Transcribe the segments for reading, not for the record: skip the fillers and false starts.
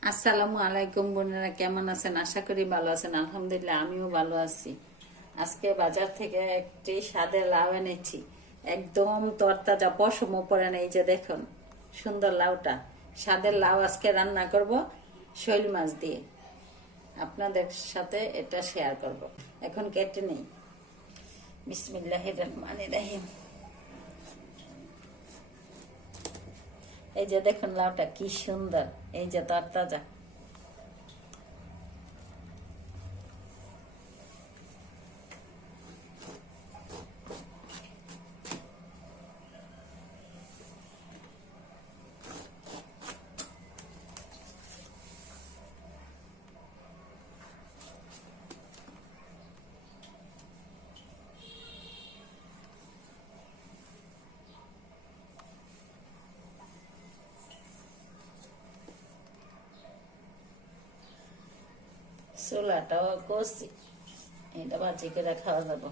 আসসালামু আলাইকুম বোনেরা, কেমন আছেন? আশা করি ভালো আছেন। আলহামদুলিল্লাহ আমিও ভালো আছি। আজকে বাজার থেকে একটি স্বাদের লাউ এনেছি, একদম তরতাজা, পশম পড়ে নেই। যে দেখুন সুন্দর লাউটা, স্বাদের লাউ আজকে রান্না করব শৈল মাছ দিয়ে। আপনাদের সাথে এটা শেয়ার করব। এখন কেটে নেই। বিসমিল্লাহির রহমানির রহিম। এই যে দেখুন লাউটা কি সুন্দর, এই যে তরতাজা। ছোলাটাও করছি, এটা ভাজি করে খাওয়া যাবো।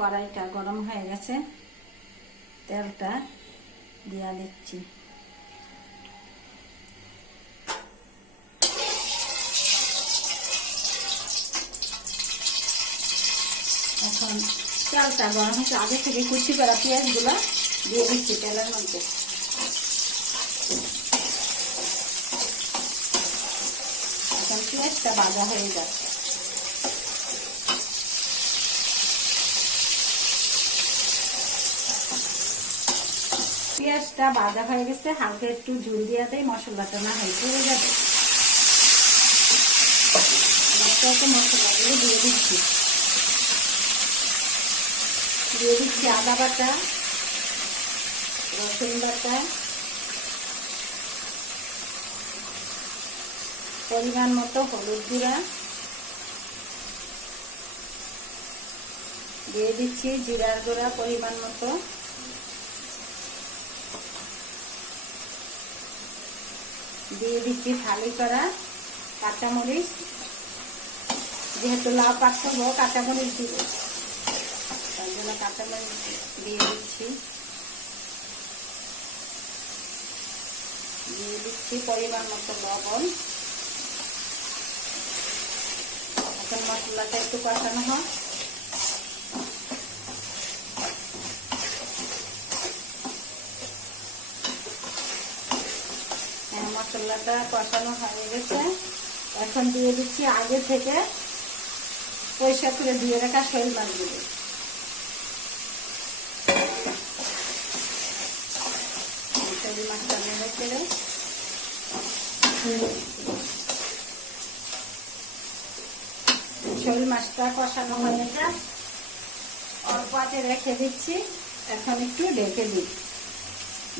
কড়াইটা গরম হয়ে গেছে, তেলটা দিয়া দিচ্ছি। এখন তেলটা গরম হচ্ছে, আগে থেকে কুচি করা পেঁয়াজগুলো দিয়ে দিচ্ছি তেলের মধ্যে। এখন পেঁয়াজটা ভাজা হয়ে যাচ্ছে। পেঁয়াজটা ভাজা হয়ে গেছে, হালকা একটু ঝুল দিয়ে দেয়, মশলাটা না হয় পড়ে যাবে। মশলাগুলো দিয়ে দিচ্ছি আদা বাটা, রসুন বাটা, পরিমাণ মতো হলুদ গুঁড়া দিয়ে দিচ্ছি, জিরার গুঁড়া পরিমাণ মতো, দিয়ে দিচ্ছি ফালি করা কাঁচামরিচ, যেহেতু লাউ পাক করবো কাঁচামরিচ দিব, তার জন্য কাঁচামরিচ দিয়ে দিচ্ছি। দিয়ে দিচ্ছি পরিমাণ মতো লবণ। এখন মশলাটা একটু কষানো হয়। মশলাটা কষানো হয়ে গেছে, এখন দিয়ে দিচ্ছি আগে থেকে পরিষ্কার করে ধুয়ে রাখা শৈল মাছগুলো। শৈল মাছটা নেড়ে চেড়ে শৈল মাছটা কষানো হয়ে যায়, অল্প আঁচে রেখে দিচ্ছি। এখন একটু ঢেকে দিই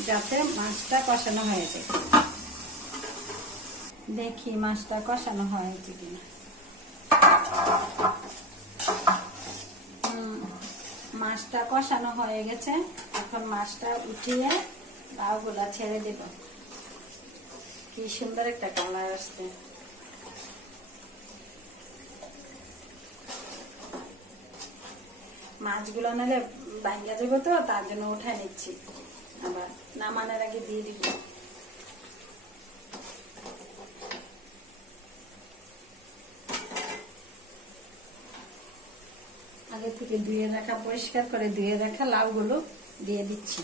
যাতে মাছটা কষানো হয়ে যায়। দেখি মাছটা কষানো হয়েছে কিনা। মাছটা কষানো হয়ে গেছে, এখন মাছটা উঠিয়ে লাউগুলা ছেড়ে দেব। কি সুন্দর একটা কালার আসছে। মাছগুলো নাহলে ভাঙা যাবে, তো তার জন্য উঠায় নিচ্ছি। আবার নামানোর আগে দিয়ে দিব। আগে থেকে ধুয়ে রাখা, পরিষ্কার করে ধুয়ে রাখা লাউগুলো দিয়ে দিচ্ছি।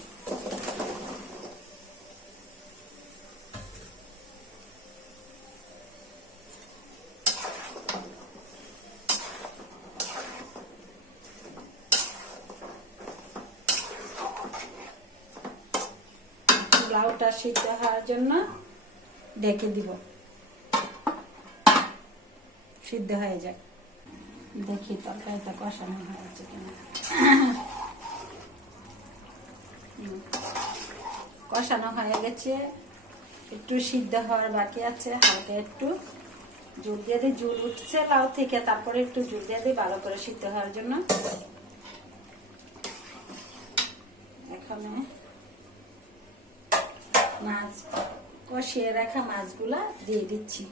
লাউটা সিদ্ধ হওয়ার জন্য ঢেকে দিব, সিদ্ধ হয়ে যায়। দেখি তরকারিটা কষানো হয়েছে কিনা। কষানো হয়ে গেছে, একটু সিদ্ধ হওয়ার বাকি আছে, হালকা একটু জল দিয়ে দিই। জল উঠছে লাউ থেকে, তারপরে একটু জল দিয়ে দিই ভালো করে সিদ্ধ হওয়ার জন্য। এখানে মাছ কষিয়ে রাখা মাছগুলা দিয়ে দিচ্ছি।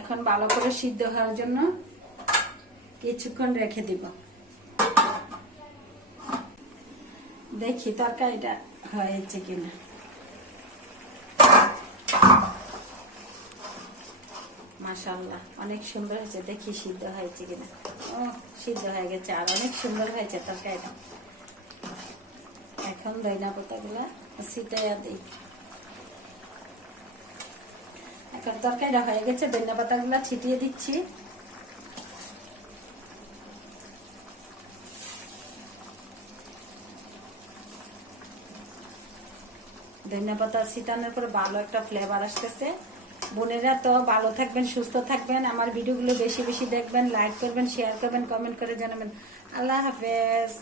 এখন ভালো করে সিদ্ধ হওয়ার জন্য কিছুক্ষণ রেখে দিব। দেখি তরকারিটা হয়েছে কিনা। মাশাআল্লাহ, অনেক সুন্দর হয়েছে। দেখি সিদ্ধ হয়েছে কিনা। ও, সিদ্ধ হয়ে গেছে, আর অনেক সুন্দর হয়েছে তরকারিটা। এখন ধনিয়া পাতাগুলা ছিটাইয়া দিই। এখন তরকারিটা হয়ে গেছে, ধনিয়া পাতাগুলা ছিটিয়ে দিচ্ছি। ধনিয়া পাতা ছিটানোর পর ভালো একটা ফ্লেভার আসতেছে। বোনেরা তো ভালো থাকবেন, সুস্থ থাকবেন, আমার ভিডিওগুলো বেশি বেশি দেখবেন, লাইক করবেন, শেয়ার করবেন, কমেন্ট করে জানাবেন। আল্লাহ হাফেজ।